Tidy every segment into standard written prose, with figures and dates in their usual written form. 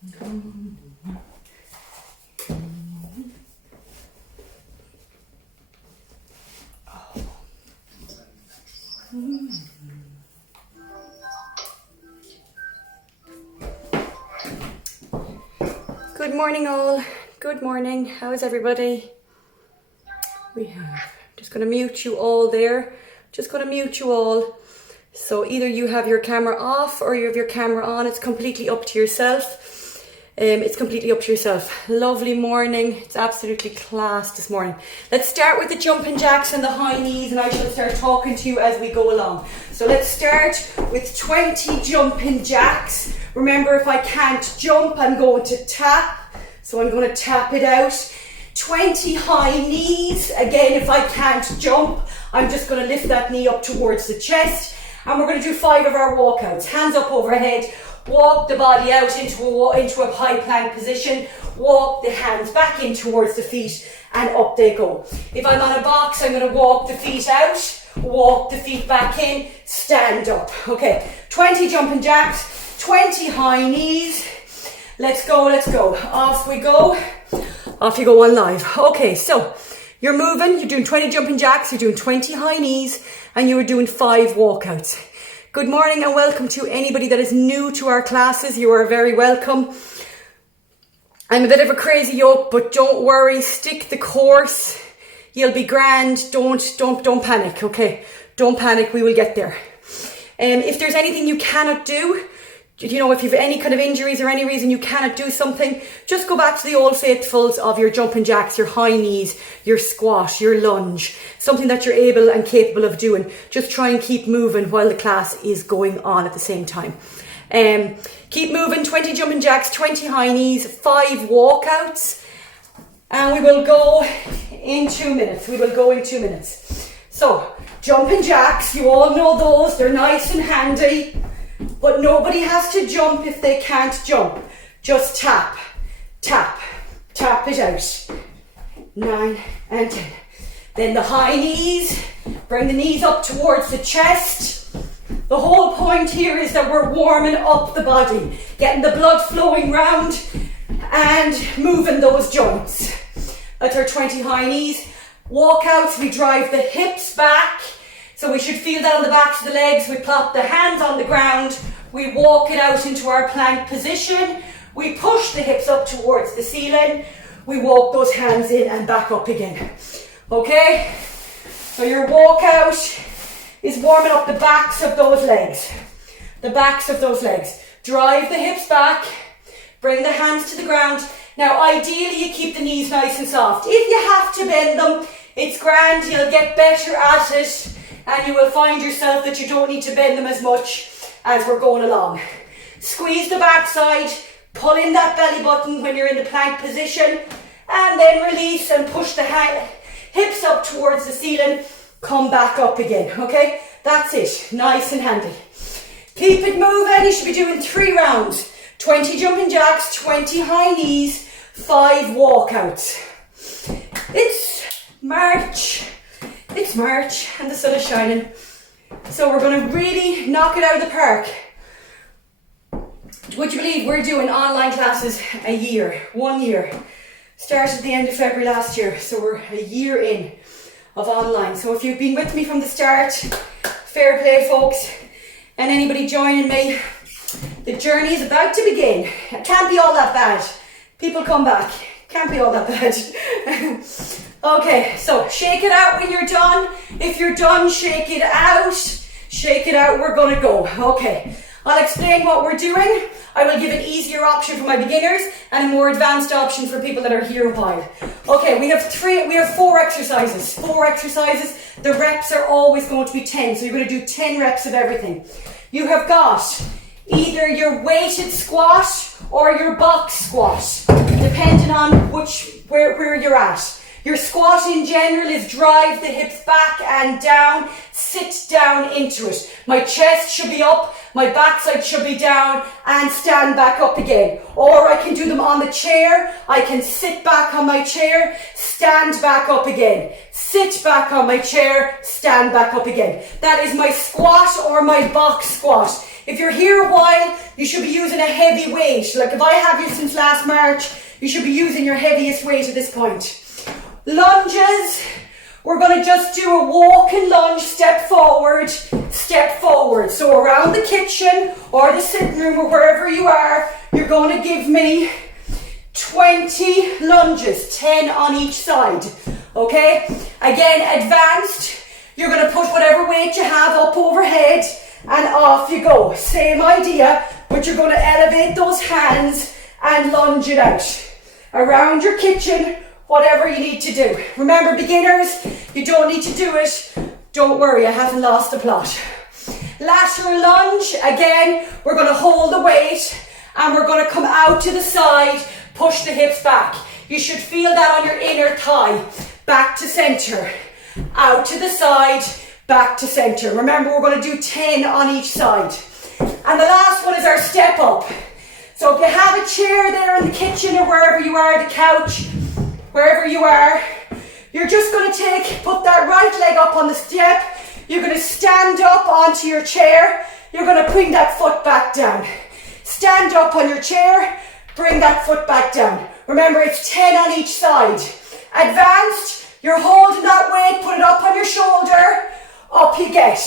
Good morning all. Good morning. How is everybody? Just going to mute you all there. Just going to mute you all. So either you have your camera off or you have your camera on. It's completely up to yourself. It's completely up to yourself. Lovely morning. It's absolutely class this morning. Let's start with the jumping jacks and the high knees, and I shall start talking to you as we go along. So let's start with 20 jumping jacks. Remember, if I can't jump, I'm going to tap. So I'm going to tap it out. 20 high knees. Again, if I can't jump, I'm just going to lift that knee up towards the chest. And we're going to do 5 of our walkouts. Hands up overhead. Walk the body out into a high plank position. Walk the hands back in towards the feet and up they go. If I'm on a box, I'm going to walk the feet out. Walk the feet back in. Stand up. Okay, 20 jumping jacks. 20 high knees. Let's go, let's go. Off we go. Off you go on live. Okay, so you're moving, you're doing 20 jumping jacks, you're doing 20 high knees, and you are doing 5 walkouts. Good morning and welcome to anybody that is new to our classes. You are very welcome. I'm a bit of a crazy yoke, but don't worry, stick the course. You'll be grand. Don't panic, okay? Don't panic, we will get there. If there's anything you cannot do, you know, if you've any kind of injuries or any reason you cannot do something, just go back to the old faithfuls of your jumping jacks, your high knees, your squat, your lunge, something that you're able and capable of doing. Just try and keep moving while the class is going on at the same time. Keep moving, 20 jumping jacks, 20 high knees, 5 walkouts, and we will go in 2 minutes. We will go in 2 minutes. So, jumping jacks, you all know those, they're nice and handy. But nobody has to jump if they can't jump. Just tap, tap, tap it out. 9 and 10. Then the high knees, bring the knees up towards the chest. The whole point here is that we're warming up the body, getting the blood flowing round and moving those joints. That's our 20 high knees. Walkouts, we drive the hips back. So we should feel that on the backs of the legs. We plop the hands on the ground. We walk it out into our plank position. We push the hips up towards the ceiling. We walk those hands in and back up again. Okay? So your walkout is warming up the backs of those legs. The backs of those legs. Drive the hips back. Bring the hands to the ground. Now ideally you keep the knees nice and soft. If you have to bend them, it's grand. You'll get better at it. And you will find yourself that you don't need to bend them as much as we're going along. Squeeze the backside, pull in that belly button when you're in the plank position, and then release and push the hips up towards the ceiling. Come back up again, okay? That's it, nice and handy. Keep it moving. You should be doing 3 rounds. 20 jumping jacks, 20 high knees, 5 walkouts. It's March. It's March and the sun is shining. So we're going to really knock it out of the park. Would you believe we're doing online classes a year, 1 year. Started at the end of February last year, so we're a year in of online. So if you've been with me from the start, fair play folks, and anybody joining me, the journey is about to begin. It can't be all that bad. People come back. Can't be all that bad. Okay, so shake it out when you're done. If you're done, shake it out. Shake it out, we're gonna go. Okay, I'll explain what we're doing. I will give an easier option for my beginners and a more advanced option for people that are here a while. Okay, we have 4 exercises. 4 exercises. The reps are always going to be 10, so you're gonna do 10 reps of everything. You have got either your weighted squat or your box squat, depending on where you're at. Your squat in general is drive the hips back and down, sit down into it. My chest should be up, My backside should be down and stand back up again. Or I can do them on the chair. I can sit back on my chair, stand back up again. Sit back on my chair, stand back up again. That is my squat or my box squat. If you're here a while, you should be using a heavy weight. Like if I have you since last March, you should be using your heaviest weight at this point. Lunges, we're going to just do a walk and lunge, step forward, step forward. So around the kitchen or the sitting room or wherever you are, you're going to give me 20 lunges, 10 on each side. Okay? Again, advanced, you're going to put whatever weight you have up overhead and off you go. Same idea, but you're going to elevate those hands and lunge it out. Around your kitchen, whatever you need to do. Remember, beginners, you don't need to do it. Don't worry, I haven't lost the plot. Lateral lunge, again, we're going to hold the weight and we're going to come out to the side, push the hips back. You should feel that on your inner thigh. Back to center, out to the side, back to center. Remember, we're going to do 10 on each side. And the last one is our step up. So if you have a chair there in the kitchen or wherever you are, the couch, wherever you are, you're just going to put that right leg up on the step. You're going to stand up onto your chair. You're going to bring that foot back down. Stand up on your chair, bring that foot back down. Remember, it's 10 on each side. Advanced, you're holding that weight, put it up on your shoulder. Up you get.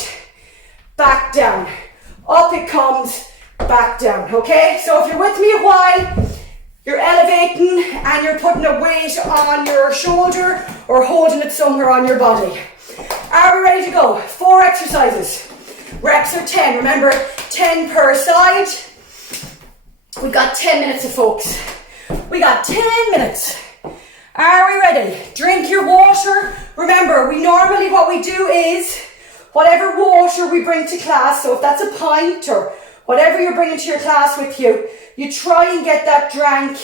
Back down. Up it comes, back down. Okay? So if you're with me a while, you're elevating and you're putting a weight on your shoulder or holding it somewhere on your body. Are we ready to go? 4 exercises. Reps are 10. Remember, 10 per side. We got 10 minutes of folks. We got 10 minutes. Are we ready? Drink your water. Remember, what we do is whatever water we bring to class, so if that's a pint or whatever you're bringing to your class with you, you try and get that drank.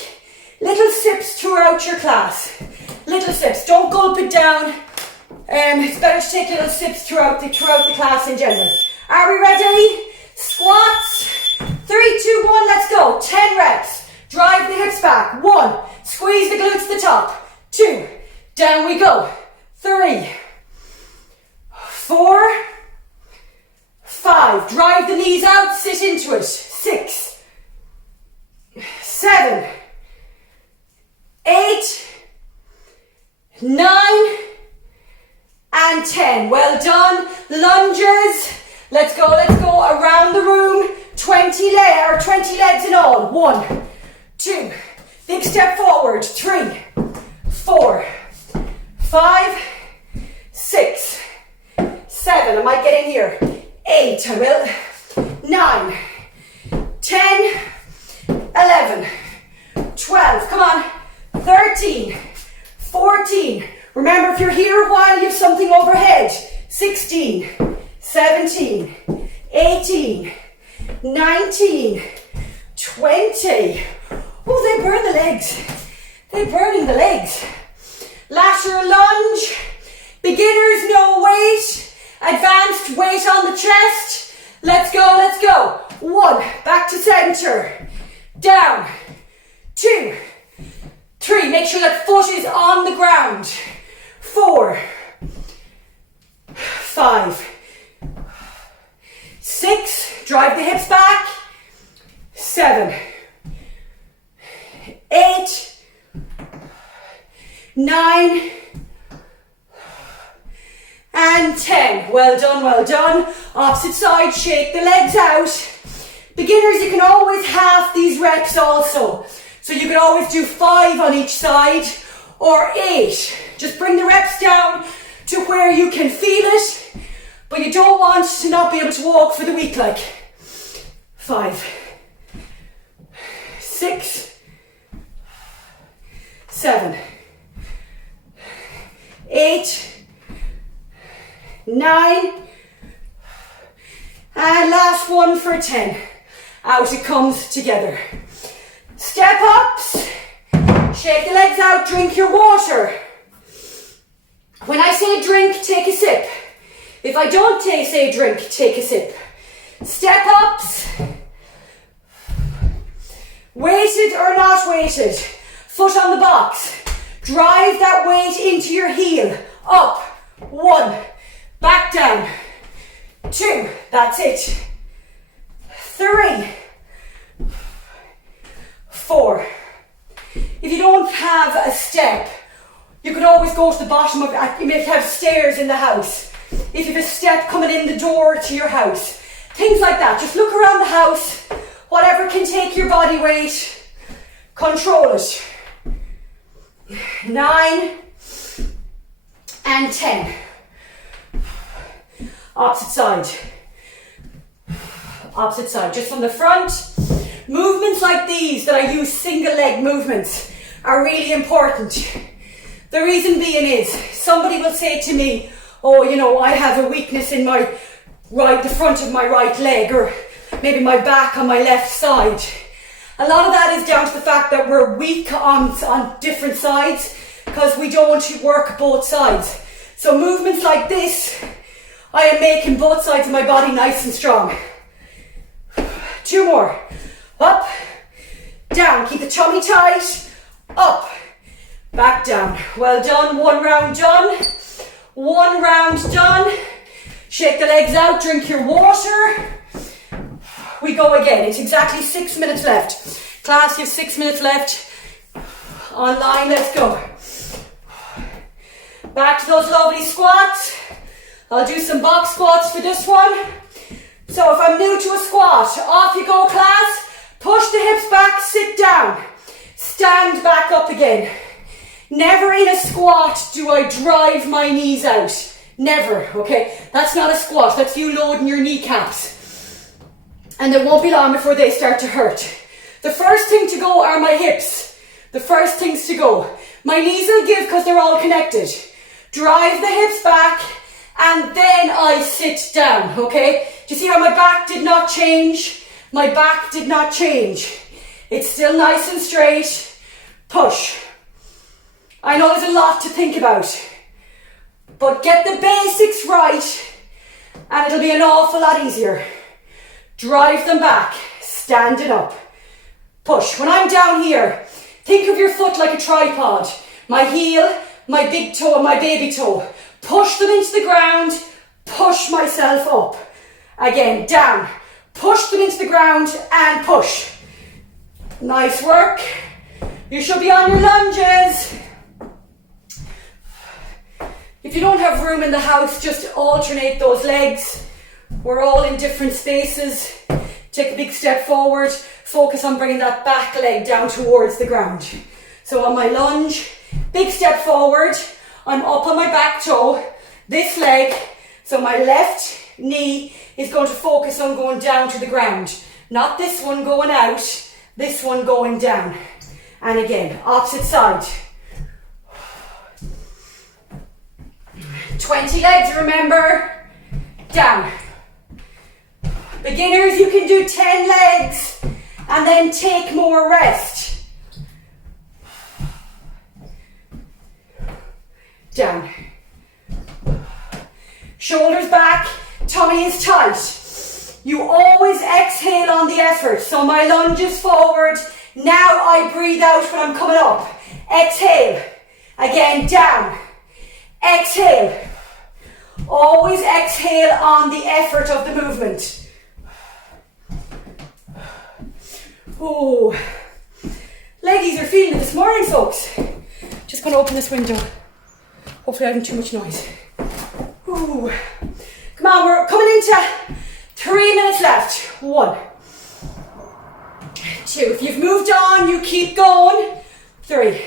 Little sips throughout your class. Little sips. Don't gulp it down. It's better to take little sips throughout the class in general. Are we ready? Squats. 3, 2, 1, let's go. 10 reps. Drive the hips back. 1. Squeeze the glutes to the top. 2. Down we go. 3. 4. 5. Drive the knees out. Sit into it. 6. 7. 8. 9. And 10. Well done. Lunges. Let's go around the room. 20 legs in all. 1, 2, big step forward. 3, 4, 5, 6, 7. I might get in here. 8, I will. 9, 10, 11, 12. Come on. 13, 14. Remember, if you're here a while, you have something overhead. 16, 17, 18, 19, 20. Oh, they burn the legs. They're burning the legs. Lateral lunge. Beginners, no weight. Advanced, weight on the chest. Let's go. 1, back to center. Down. 2, 3, make sure that foot is on the ground. 4, 5, 6, drive the hips back. 7, 8, 9, and 10. Well done. Opposite side, shake the legs out. Beginners, you can always half these reps also. So you can always do 5 on each side or 8. Just bring the reps down to where you can feel it, but you don't want to not be able to walk for the week. Like 5, 6, 7, 8, 9, and last one for 10. Out it comes together. Step ups, shake the legs out, drink your water. When I say drink, take a sip. If I don't say drink, take a sip. Step ups. Weighted or not weighted. Foot on the box. Drive that weight into your heel. Up. 1. Back down. 2. That's it. 3. 4. If you don't have a step, you could always go to the bottom of it. You may have stairs in the house. If you have a step coming in the door to your house. Things like that. Just look around the house. Whatever can take your body weight. Control it. 9 and 10. Opposite side. Opposite side. Just from the front. Movements like these that I use single leg movements are really important. The reason being is somebody will say to me, oh, you know, I have a weakness in my the front of my right leg, or maybe my back on my left side. A lot of that is down to the fact that we're weak on different sides because we don't work both sides. So movements like this, I am making both sides of my body nice and strong. 2 more. Up, down. Keep the tummy tight. Up, back down. Well done. 1 round done. 1 round done. Shake the legs out. Drink your water. We go again. It's exactly 6 minutes left. Class, you have 6 minutes left. Online, let's go. Back to those lovely squats. I'll do some box squats for this one. So if I'm new to a squat, off you go, class. Push the hips back, sit down. Stand back up again. Never in a squat do I drive my knees out. Never, okay? That's not a squat. That's you loading your kneecaps. And it won't be long before they start to hurt. The first thing to go are my hips. The first things to go. My knees will give because they're all connected. Drive the hips back and then I sit down, okay? Do you see how my back did not change? My back did not change. It's still nice and straight. Push. I know there's a lot to think about, but get the basics right and it'll be an awful lot easier. Drive them back, stand it up. Push. When I'm down here, think of your foot like a tripod. My heel, my big toe and my baby toe. Push them into the ground, push myself up. Again, down. Push them into the ground and push. Nice work. You should be on your lunges. If you don't have room in the house, just alternate those legs. We're all in different spaces. Take a big step forward. Focus on bringing that back leg down towards the ground. So on my lunge, big step forward. I'm up on my back toe. This leg, so my left knee is going to focus on going down to the ground. Not this one going out, this one going down. And again, opposite side. 20 legs, remember. Down. Beginners, you can do 10 legs and then take more rest. Down. Shoulders back, tummy is tight. You always exhale on the effort. So my lunge is forward. Now I breathe out when I'm coming up. Exhale. Again, down. Exhale. Always exhale on the effort of the movement. Oh, leggies are feeling it this morning, folks. Just going to open this window. Hopefully I haven't too much noise. Ooh. Come on, we're coming into 3 minutes left. 1, 2. If you've moved on, you keep going. 3.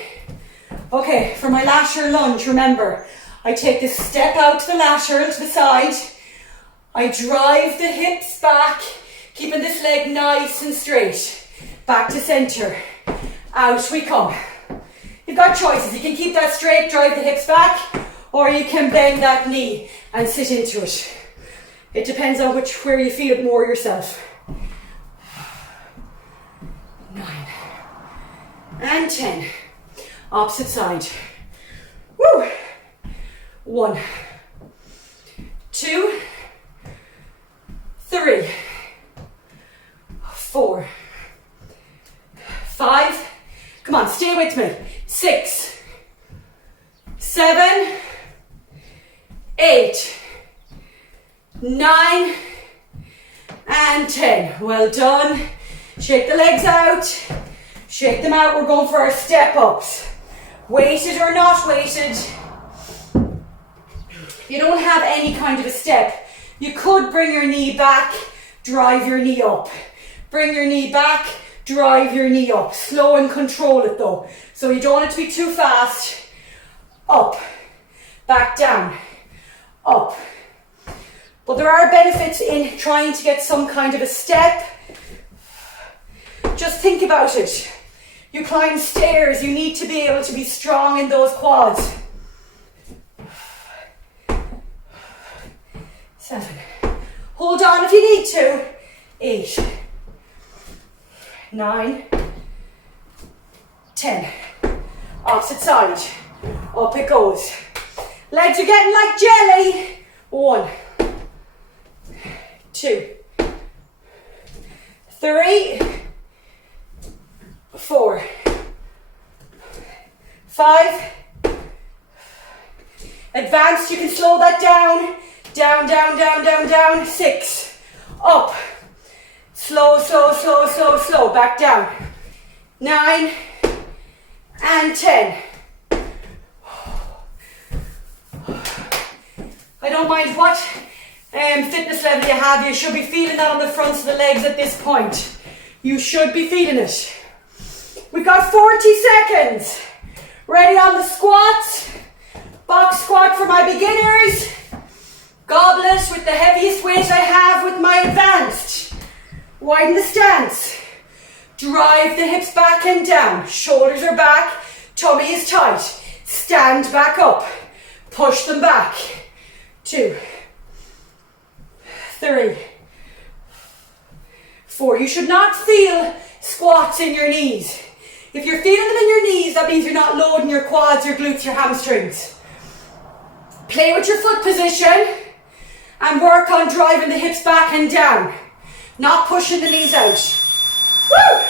Okay, for my lateral lunge, remember, I take this step out to the lateral, to the side. I drive the hips back, keeping this leg nice and straight. Back to center. Out we come. You've got choices. You can keep that straight, drive the hips back, or you can bend that knee and sit into it. It depends on where you feel it more yourself. 9 and 10. Opposite side. Woo! 1, 2, 3. 9 and 10. Well done. Shake the legs out. Shake them out. We're going for our step ups. Weighted or not weighted. If you don't have any kind of a step, you could bring your knee back, drive your knee up. Bring your knee back, drive your knee up. Slow and control it though. So you don't want it to be too fast. Up, back down, up. But there are benefits in trying to get some kind of a step. Just think about it. You climb stairs, you need to be able to be strong in those quads. 7. Hold on if you need to. 8. 9. 10. Opposite side. Up it goes. Legs are getting like jelly. 1. 2. 3. 4. 5. Advanced, you can slow that down. Down, down, down, down, down. 6. Up. Slow, slow, slow, slow, slow. Back down. 9 and 10. I don't mind what fitness level you have. You should be feeling that on the fronts of the legs at this point. You should be feeling it. We've got 40 seconds. Ready on the squats. Box squat for my beginners. Goblet with the heaviest weight I have with my advanced. Widen the stance. Drive the hips back and down. Shoulders are back. Tummy is tight. Stand back up. Push them back. 2. 3. 4. You should not feel squats in your knees. If you're feeling them in your knees, that means you're not loading your quads, your glutes, your hamstrings. Play with your foot position and work on driving the hips back and down, not pushing the knees out. Woo!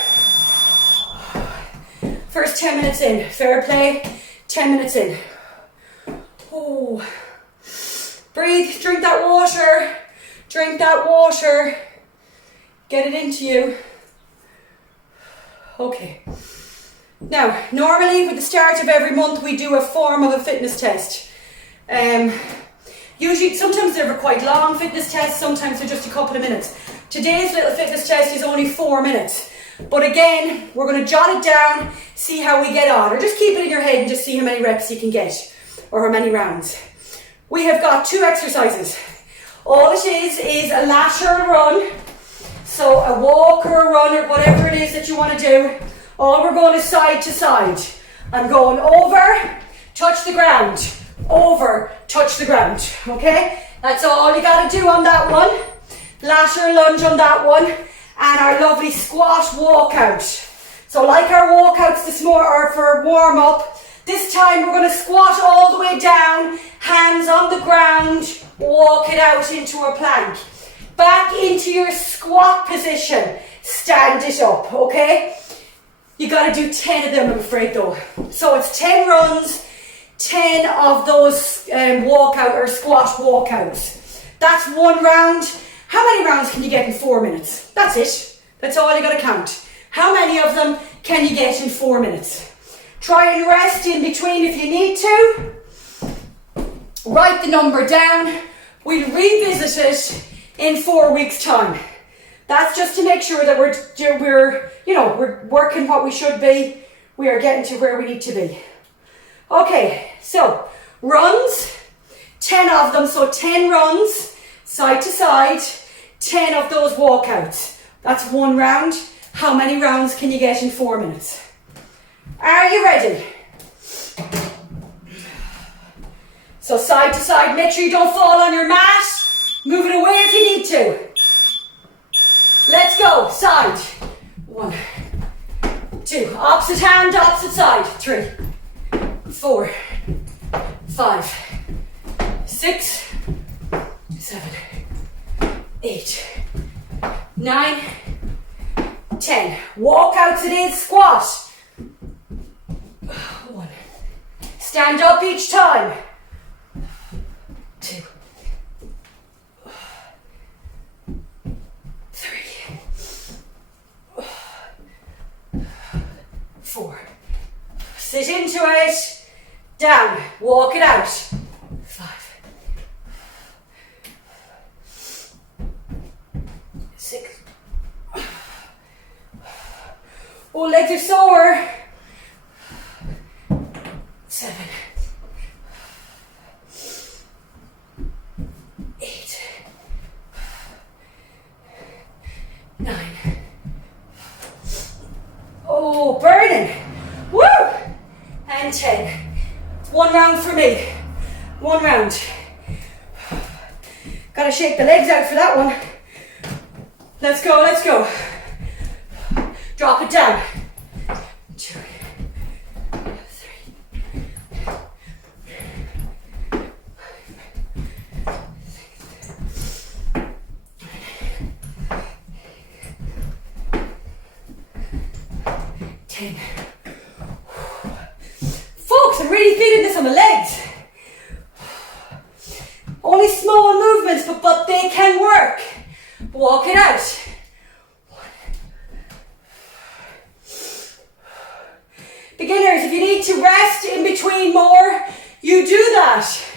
First 10 minutes in, fair play, 10 minutes in. Oh. Breathe, drink that water, get it into you. Okay. Now, normally with the start of every month we do a form of a fitness test. Usually, sometimes they're quite long fitness tests, sometimes they're just a couple of minutes. Today's little fitness test is only 4 minutes. But again, we're going to jot it down, see how we get on, or just keep it in your head and just see how many reps you can get, or how many rounds. We have got 2 exercises. All it is a lateral run. So a walk or a run or whatever it is that you want to do. All we're going is side to side. I'm going over, touch the ground. Over, touch the ground. Okay? That's all you got to do on that one. Lateral lunge on that one. And our lovely squat walkout. So like our walkouts this morning, or for warm up, this time we're going to squat all the way down, hands on the ground, walk it out into a plank. Back into your squat position, stand it up, okay? You got to do 10 of them, I'm afraid though. So it's 10 runs, 10 of those walkout or squat walkouts. That's 1 round. How many rounds can you get in 4 minutes? That's it. That's all you got to count. How many of them can you get in 4 minutes? Try and rest in between if you need to. Write the number down. We'll revisit it in 4 weeks' time. That's just to make sure that we're working what we should be. We are getting to where we need to be. Okay, so runs, 10 of them. So 10 runs, side to side, 10 of those walkouts. That's 1 round. How many rounds can you get in 4 minutes? Are you ready? So side to side, make sure you don't fall on your mat. Move it away if you need to. Let's go, side. 1, 2, opposite hand, opposite side. 3, 4, 5, 6, 7, 8, 9, 10. Walkouts it is, squat. 1. Stand up each time. 2, sit into it, down, walk it out. 5, 6. Oh, legs are sore. 7, 8, 9. Oh, burning. Woo! And 10. 1 round for me. 1 round. Gotta shake the legs out for that one. Let's go, let's go. Drop it down. 2, 10. Folks, I'm really feeling this on the legs. Only small movements, but they can work. Walk it out. 1. Beginners, if you need to rest in between more, you do that.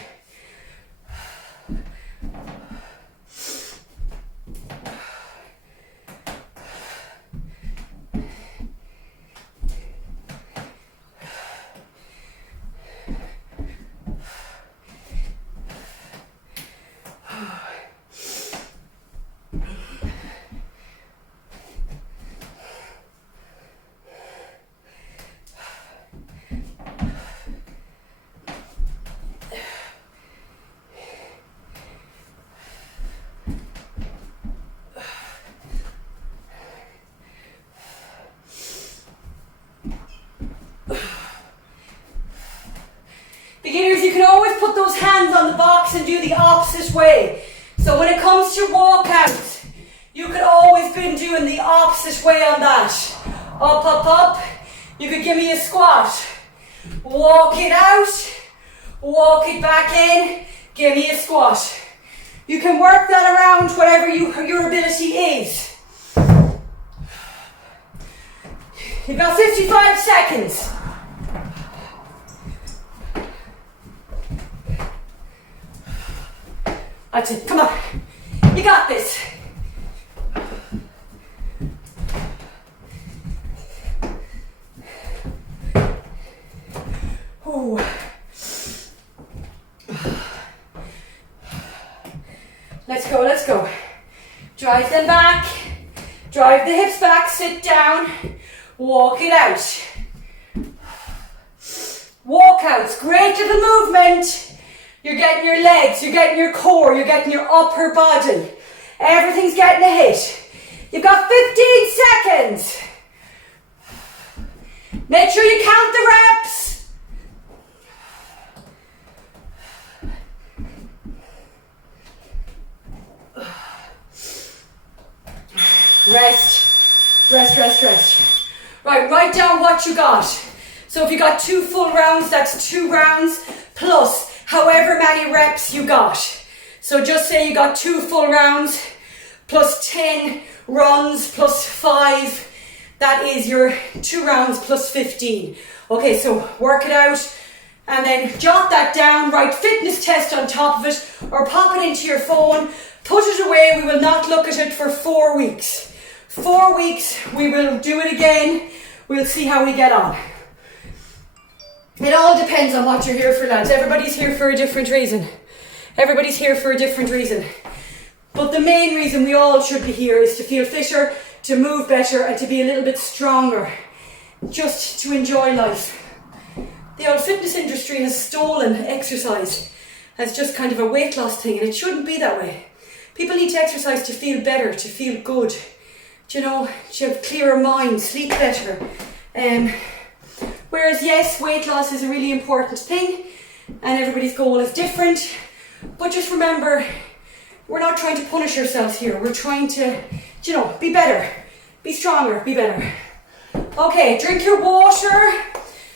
Beginners, you can always put those hands on the box and do the opposite way. So when it comes to walkouts, you could always been doing the opposite way on that. Up, up, up. You could give me a squat. Walk it out. Walk it back in. Give me a squat. You can work that around whatever your ability is. You've got 55 seconds. That's it, come on. You got this. Ooh. Let's go, let's go. Drive them back. Drive the hips back, sit down. Walk it out. Walkouts, great little movement. You're getting your legs, you're getting your core, you're getting your upper body. Everything's getting a hit. You've got 15 seconds. Make sure you count the reps. Rest, rest, rest, rest. Right, write down what you got. So if you got 2 full rounds, that's 2 rounds plus however many reps you got. So just say you got 2 full rounds plus 10 runs plus 5. That is your 2 rounds plus 15. Okay, so work it out and then jot that down, write fitness test on top of it or pop it into your phone, put it away. We will not look at it for 4 weeks. 4 weeks, we will do it again. We'll see how we get on. It all depends on what you're here for, lads. Everybody's here for a different reason. Everybody's here for a different reason. But the main reason we all should be here is to feel fitter, to move better, and to be a little bit stronger. Just to enjoy life. The old fitness industry has stolen exercise as just kind of a weight loss thing, and it shouldn't be that way. People need to exercise to feel better, to feel good. Do you know, to have clearer mind, sleep better. Whereas yes, weight loss is a really important thing and everybody's goal is different, but just remember, we're not trying to punish ourselves here. We're trying to, you know, be better, be stronger, be better. Okay, drink your water.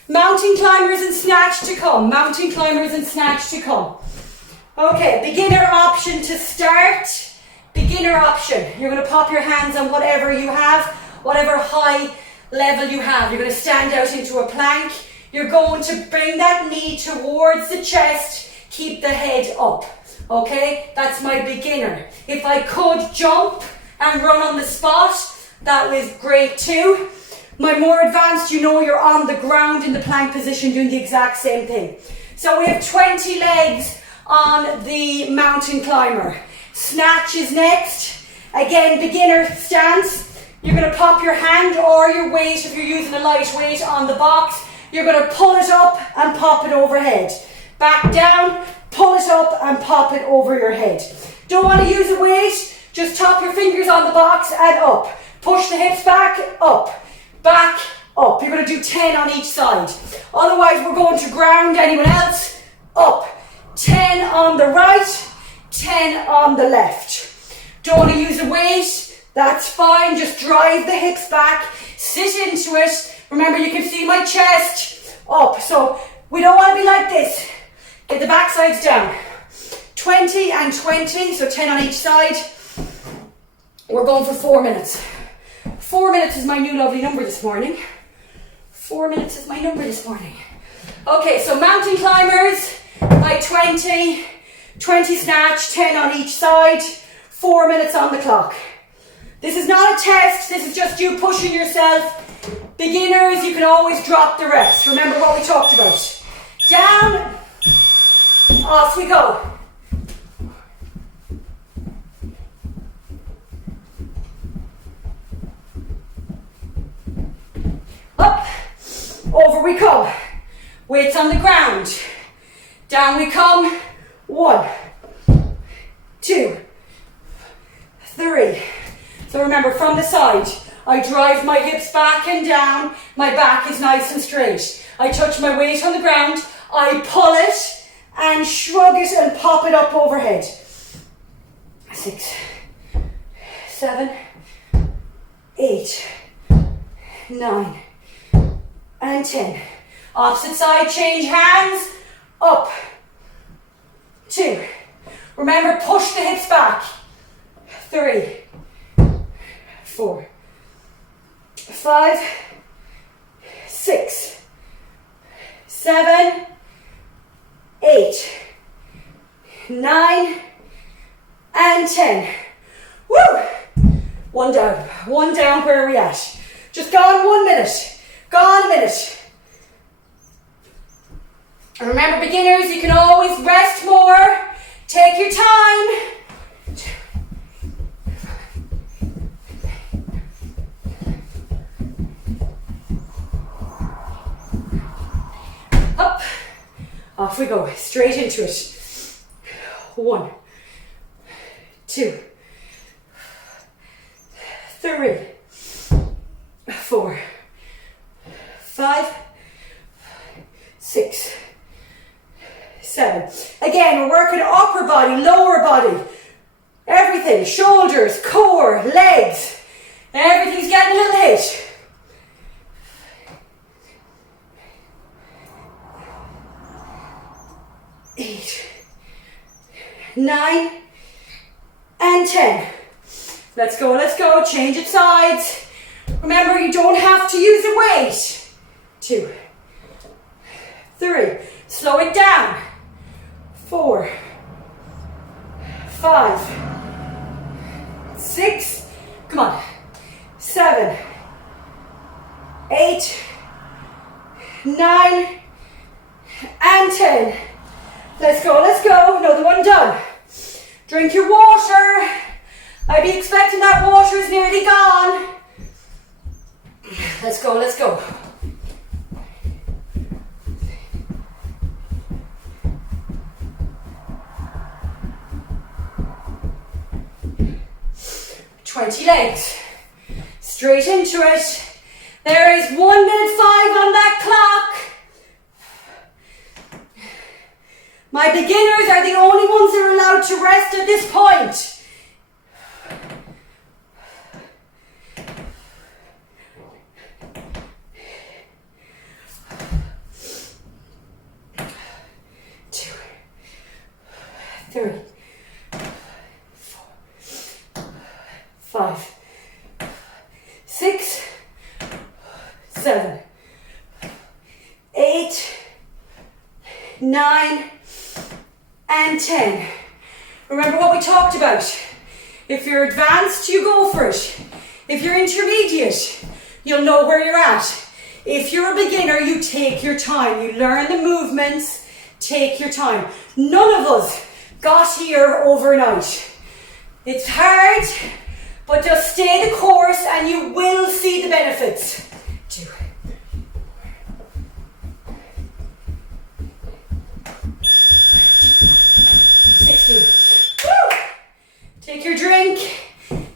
Mountain climbers and snatch to come. Mountain climbers and snatch to come. Okay, beginner option to start. Beginner option. You're going to pop your hands on whatever you have, whatever high level you have. You're going to stand out into a plank. You're going to bring that knee towards the chest, keep the head up, okay? That's my beginner. If I could jump and run on the spot, that was great too. My more advanced, you know, you're on the ground in the plank position doing the exact same thing. So we have 20 legs on the mountain climber. Snatch is next. Again, beginner stance. You're going to pop your hand or your weight, if you're using a light weight, on the box. You're going to pull it up and pop it overhead. Back down, pull it up and pop it over your head. Don't want to use a weight, just tap your fingers on the box and up. Push the hips back, up, back, up. You're going to do 10 on each side. Otherwise, we're going to ground. Anyone else? Up. 10 on the right, 10 on the left. Don't want to use a weight, that's fine. Just drive the hips back, sit into it. Remember, you can see my chest up. So we don't want to be like this. Get the back sides down. 20 and 20, so 10 on each side. We're going for 4 minutes. 4 minutes is my new lovely number this morning. 4 minutes is my number this morning. Okay, so mountain climbers, like 20 snatch, 10 on each side, 4 minutes on the clock. This is not a test, this is just you pushing yourself. Beginners, you can always drop the reps. Remember what we talked about. Down, off we go. Up, over we come. Weights on the ground. Down we come. 1, 2, 3. So remember, from the side, I drive my hips back and down. My back is nice and straight. I touch my weight on the ground. I pull it and shrug it and pop it up overhead. 6, 7, 8, 9, and 10. Opposite side, change hands. Up. 2. Remember, push the hips back. 3, 4, 5, 6, 7, 8, 9, and 10. Woo! One down, where are we at? Just gone 1 minute, gone a minute. And remember, beginners, you can always rest more, take your time. Up, off we go, straight into it. 1, 2, 3, 4, 5, 6, 7. Again, we're working upper body, lower body, everything, shoulders, core, legs, everything's getting a little hit. 8, 9, and 10. Let's go, change it sides. Remember, you don't have to use a weight. 2, 3, slow it down. 4, 5, 6, come on, 7, 8, 9, and 10. Let's go, another one done. Drink your water. I'd be expecting that water is nearly gone. Let's go. 20 legs, straight into it. There is 1 minute 5 on that clock. My beginners are the only ones that are allowed to rest at this point. Two, 3, 4, 5, 6, 7, 8, 9, and 10. Remember what we talked about. If you're advanced, you go for it. If you're intermediate, you'll know where you're at. If you're a beginner, you take your time. You learn the movements, take your time. None of us got here overnight. It's hard, but just stay the course and you will see the benefits. 2. 16. Woo! Take your drink.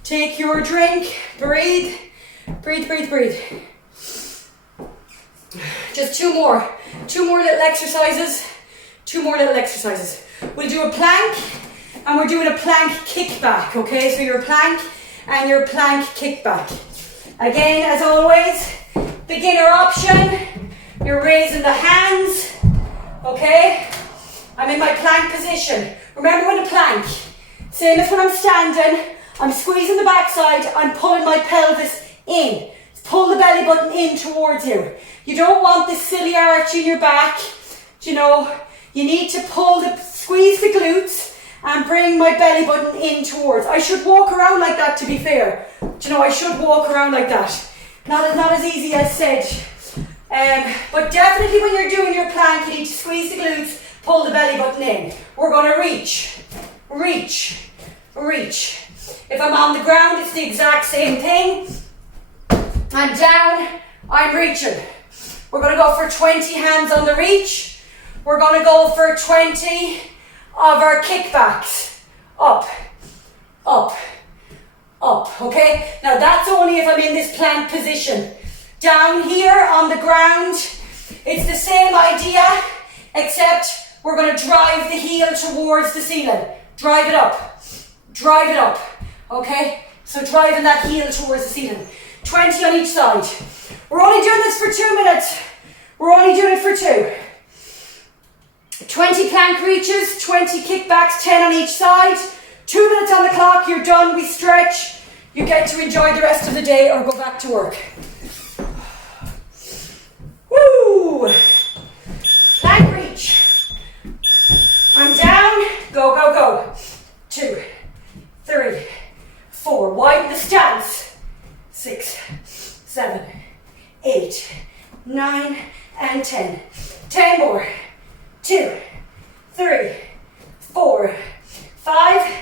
Take your drink. Breathe. Breathe, breathe, breathe. Just 2 more. 2 more little exercises. 2 more little exercises. We'll do a plank and we're doing a plank kickback, okay? So your plank and your plank kickback. Again, as always, beginner option. You're raising the hands, okay? I'm in my plank position. Remember with a plank, same as when I'm standing, I'm squeezing the backside, I'm pulling my pelvis in. Pull the belly button in towards you. You don't want this silly arch in your back. Do you know, you need to squeeze the glutes and bring my belly button in towards. I should walk around like that, to be fair. Do you know, I should walk around like that. Not as easy as said. But definitely when you're doing your plank, you need to squeeze the glutes, pull the belly button in. We're going to reach, reach, reach. If I'm on the ground, it's the exact same thing. I'm down, I'm reaching. We're going to go for 20 hands on the reach. We're going to go for 20 of our kickbacks. Up, up, up, okay? Now that's only if I'm in this plank position. Down here on the ground, it's the same idea, except we're going to drive the heel towards the ceiling. Drive it up, okay? So driving that heel towards the ceiling. 20 on each side. We're only doing this for 2 minutes. We're only doing it for 2. 20 plank reaches, 20 kickbacks, 10 on each side. 2 minutes on the clock, you're done, we stretch. You get to enjoy the rest of the day or go back to work. Woo! Plank reach. I'm down, go, go, go. 2, 3, 4, widen the stance. 6, 7, 8, 9, and 10. 10 more. 2, 3, 4, 5,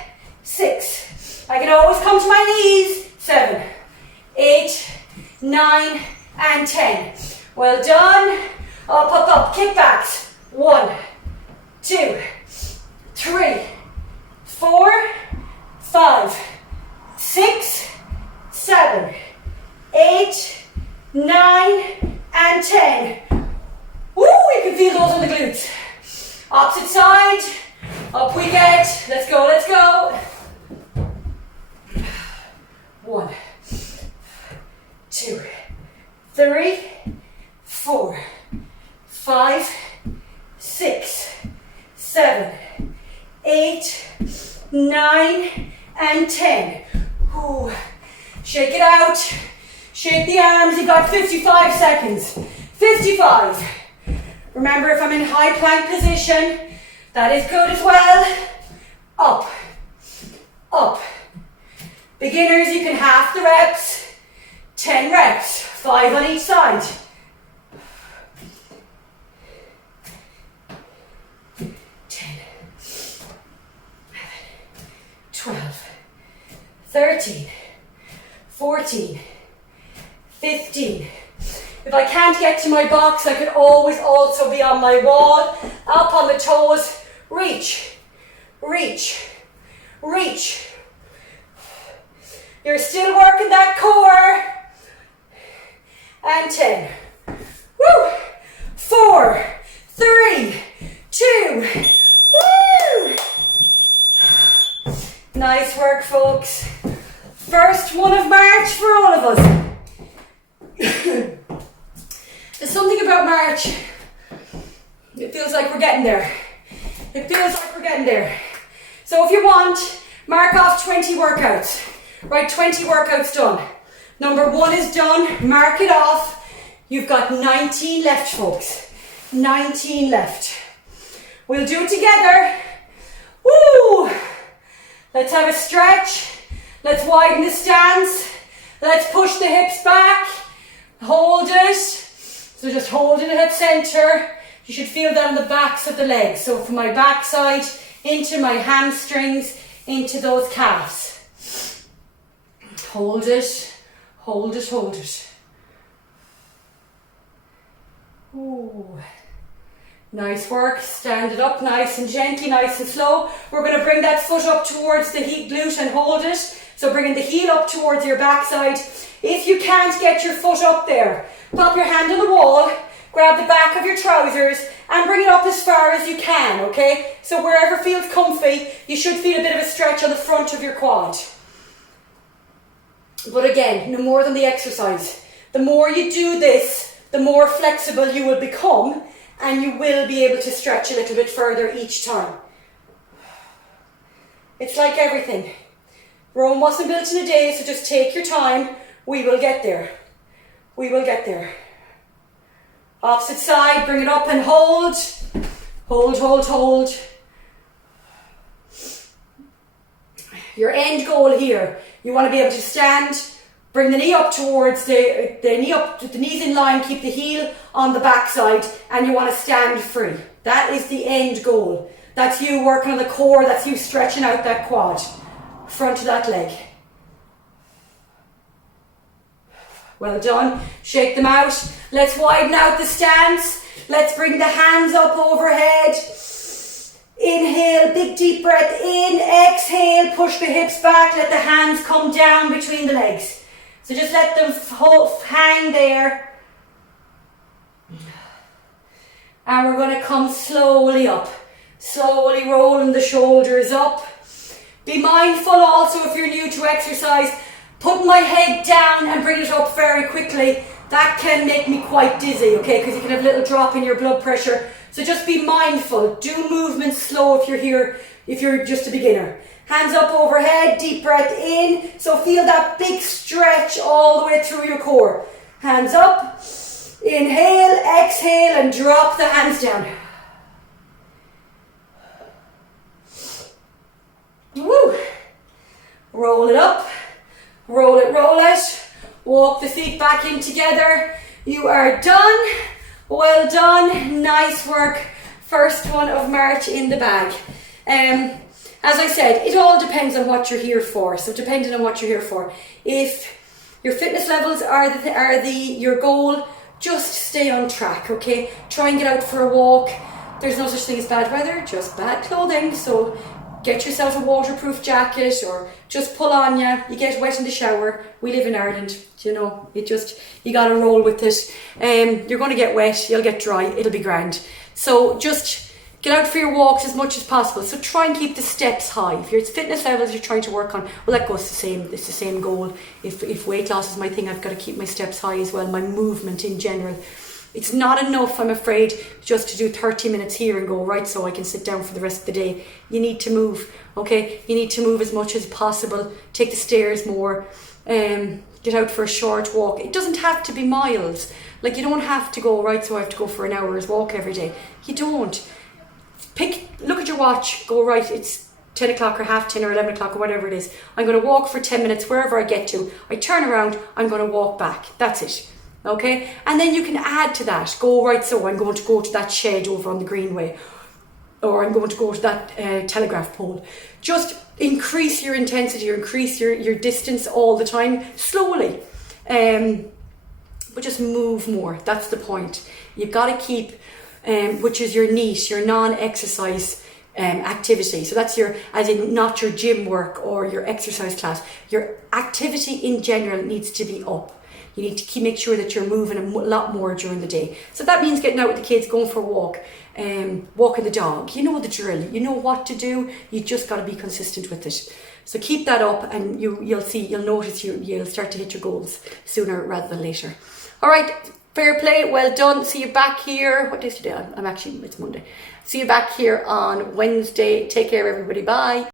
6. I can always come to my knees. 7, 8, 9, and 10. Well done. Up, up, up. Kickbacks. 1, 2, 3, 4, 5, 6, 7, 8, 9, and 10. Woo, you can feel those on the glutes. Opposite side. Up we get. Let's go, let's go. 1, 2, 3, 4, 5, 6, 7, 8, 9, and 10. Ooh. Shake it out. Shake the arms. You've got 55 seconds. 55. Remember, if I'm in high plank position, that is good as well. Up. Up. Beginners, you can half the reps. 10 reps. 5 on each side. 10. 12. 13. 14. 15. If I can't get to my box, I could always also be on my wall, up on the toes, reach, reach, reach. You're still working that core. And 10. Woo! 4, 3, 2. Woo! Nice work, folks. First one of March for all of us. There's something about March. It feels like we're getting there. It feels like we're getting there. So if you want, mark off 20 workouts. Right, 20 workouts done. Number 1 is done. Mark it off. You've got 19 left, folks. 19 left. We'll do it together. Woo! Let's have a stretch. Let's widen the stance. Let's push the hips back. Hold it. So just hold it at center. You should feel that on the backs of the legs. So from my backside into my hamstrings, into those calves. Hold it, hold it, hold it. Ooh. Nice work. Stand it up nice and gently, nice and slow. We're going to bring that foot up towards the glute and hold it. So bringing the heel up towards your backside. If you can't get your foot up there, pop your hand on the wall, grab the back of your trousers and bring it up as far as you can, okay? So wherever feels comfy, you should feel a bit of a stretch on the front of your quad. But again, no more than the exercise. The more you do this, the more flexible you will become, and you will be able to stretch a little bit further each time. It's like everything. Rome wasn't built in a day, so just take your time. We will get there. We will get there. Opposite side, bring it up and hold. Hold, hold, hold. Your end goal here, you want to be able to stand, bring the knee up towards the knees in line, keep the heel on the backside, and you want to stand free. That is the end goal. That's you working on the core, that's you stretching out that quad, front of that leg. Well done. Shake them out. Let's widen out the stance. Let's bring the hands up overhead. Inhale, big deep breath in. Exhale, push the hips back. Let the hands come down between the legs. So just let them hang there. And we're going to come slowly up. Slowly rolling the shoulders up. Be mindful also, if you're new to exercise, putting my head down and bring it up very quickly, that can make me quite dizzy, okay? Because you can have a little drop in your blood pressure. So just be mindful. Do movements slow if you're here, if you're just a beginner. Hands up overhead, deep breath in. So feel that big stretch all the way through your core. Hands up, inhale, exhale, and drop the hands down. Woo! Roll it up. Roll it, roll it. Walk the feet back in together. You are done. Well done. Nice work. First one of March in the bag. As I said, it all depends on what you're here for. So depending on what you're here for. If your fitness levels are your goal, just stay on track, okay? Try and get out for a walk. There's no such thing as bad weather, just bad clothing. So get yourself a waterproof jacket or just pull on you. You get wet in the shower. We live in Ireland, you know, you gotta roll with it. You're gonna get wet, you'll get dry, it'll be grand. So just get out for your walks as much as possible. So try and keep the steps high. If your fitness levels you're trying to work on, well, that goes the same. It's the same goal. If weight loss is my thing, I've got to keep my steps high as well, my movement in general. It's not enough, I'm afraid, just to do 30 minutes here and go, right, so I can sit down for the rest of the day. You need to move, okay? You need to move as much as possible. Take the stairs more. Get out for a short walk. It doesn't have to be miles. Like, you don't have to go, right, so I have to go for an hour's walk every day. You don't. Look at your watch, go, right, it's 10 o'clock or half 10 or 11 o'clock or whatever it is. I'm going to walk for 10 minutes wherever I get to. I turn around, I'm going to walk back. That's it. Okay, and then you can add to that. Go, right, so I'm going to go to that shed over on the Greenway, or I'm going to go to that telegraph pole. Just increase your intensity, or increase your distance all the time, slowly. But just move more. That's the point. You've got to keep, which is your niche, your non-exercise activity. So that's as in not your gym work or your exercise class. Your activity in general needs to be up. You need to make sure that you're moving a lot more during the day. So that means getting out with the kids, going for a walk, walking the dog. You know the drill. You know what to do. You just got to be consistent with it. So keep that up, and you'll notice you'll start to hit your goals sooner rather than later. All right, fair play. Well done. See you back here. What day is today? It's Monday. See you back here on Wednesday. Take care, everybody. Bye.